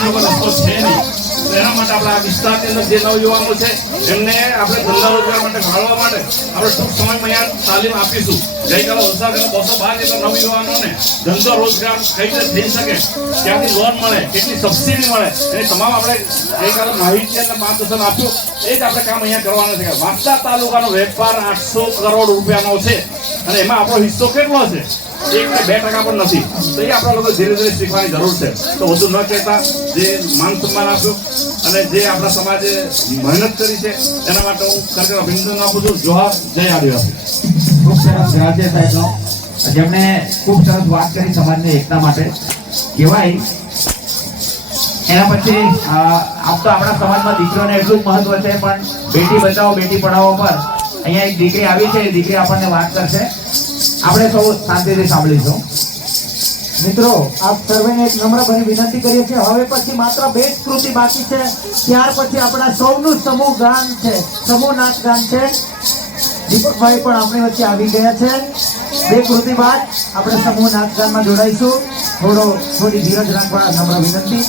બીજો કોઈ રસ્તો છે નહીં. એના માટે આપણે આ વિસ્તારની અંદર જે નવયુવાનો છે એમને આપણે ધંધા રોજગાર માટે ફાળવા માટે આપણે ટૂંક સમયમાં અહીંયા તાલીમ આપીશું. ગઈકાલે વલસાડના 212 જેટલા નવયુવાનોને ધંધો રોજગાર કઈ રીતે થઈ શકે, ક્યાંથી લોન મળે, કેટલી સબસિડી મળે, એ તમામ આપણે ગઈકાલે માહિતી અને માર્ગદર્શન આપ્યું. એ જ આપણે કામ અહીંયા કરવાના છે. વાંસદા તાલુકાનો વેપાર 800 કરોડ રૂપિયાનો છે અને એમાં આપણો હિસ્સો કેટલો છે? 1 કે 2% પણ નથી. તો એ આપણા લોકો ધીરે ધીરે શીખવાની જરૂર છે. તો વધુ ન કહેતા જે માન સન્માન આપ્યું અને જે આપણા સમાજે મહેનત કરી છે એના માટે હું ખરેખર અભિનંદન આપું છું. જોહાર, જય આદિવાસી. ખૂબ સરસ રાજ્ય સાહેબનો, જેમણે ખૂબ સરસ વાત કરી સમાજની એકતા માટે. કહેવાય એના પછી આમ તો આપણા સમાજમાં દીકરીઓને એટલું જ મહત્વ છે, પણ બેટી બચાવો બેટી પઢાવો પર અહીંયા એક દીકરી આવી છે. એ દીકરી આપણને વાત કરશે. આપણે સૌ શાંતિથી સાંભળીશું. મિત્રો, આપ સર્વેને એક નમ્રભરી વિનંતી કરીએ છીએ. હવે પછી માત્ર 2 જ કૃતિ બાકી છે. ત્યાર પછી આપણા સૌનું સમૂહ ગાન છે, સમૂહ નાચ ગાન છે. દીપકભાઈ પણ આપણી વચ્ચે આવી ગયા છે. 2 કૃતિ બાદ આપણે સમૂહ નાચ ગાનમાં જોડાઈશું. થોડી ધીરજ રાખવા નમ્ર વિનંતી.